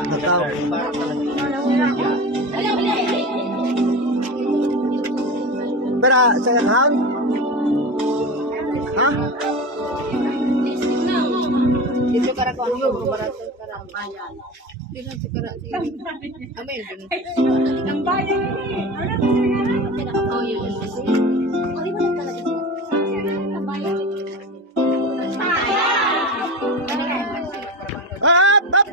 Ikaw. Pero sa account? Ha? Dito kara ko ang barato kara bayan. Dito si kara si Amel din. Ang bayan ni. Oh, yun. Oh, iba na talaga. Ang bayan. Up, up.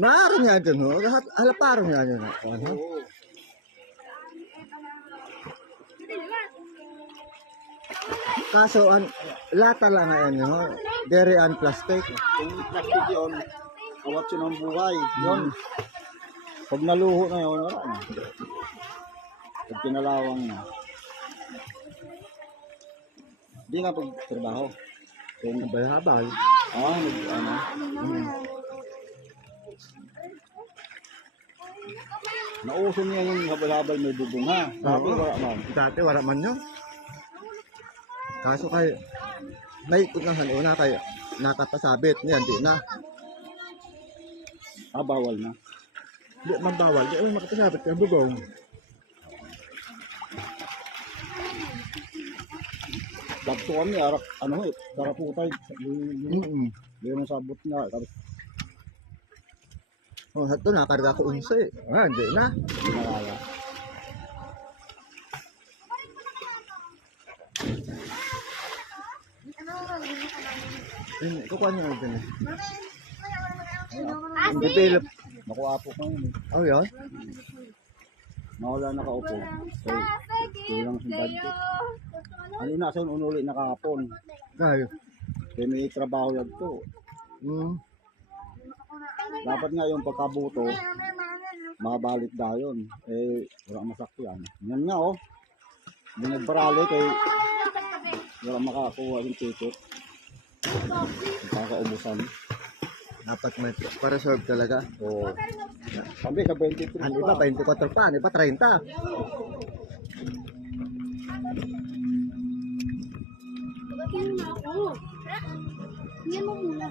Maaari nga dyan, ho. Halaparo nga dyan. Ano? Kaso, lata lang nga yan, ho. Dairy and plastic. Yung plastic yun, kawat yun ang buhay. Yun. Pag naluho na yun, wala na. Pag kinalawang na. Hindi na pagtrabaho. Kung Habal-habal. ano. Nauso niya yung habal-habal may bubong ha. Sabi Oo. wala man. Dati, wala man yun. Kaso kay, may ikot ng hanuna kay nakatasabit niya, hindi na. Bawal na. Hindi man bawal, hindi man makatasabit kay bugong. Tapos niya, karaputay. Yung sabot na. Tapos Oh, ito nakarga ko unsa eh. Hindi na. nalala. Kukuha niyo nga dyan eh. Develop. Nakuha po ko yun. Oh, yun? Nawala nakaupo. So, kulang sa budget. Ano na sa unuli nakahapon. Ay. Kaya may trabaho yan to. Dapat nga yung pagkabuto, mabalik dayon. Eh, wala masakyan. Yan nga oh. Hindi nagbarali kay wala makakuha yung ticket. Kakaubusan. Dapat may pa-reserve talaga. So, sabi ka 23 Ang iba, 24 pa. Ang iba, 30. Yan mo muna.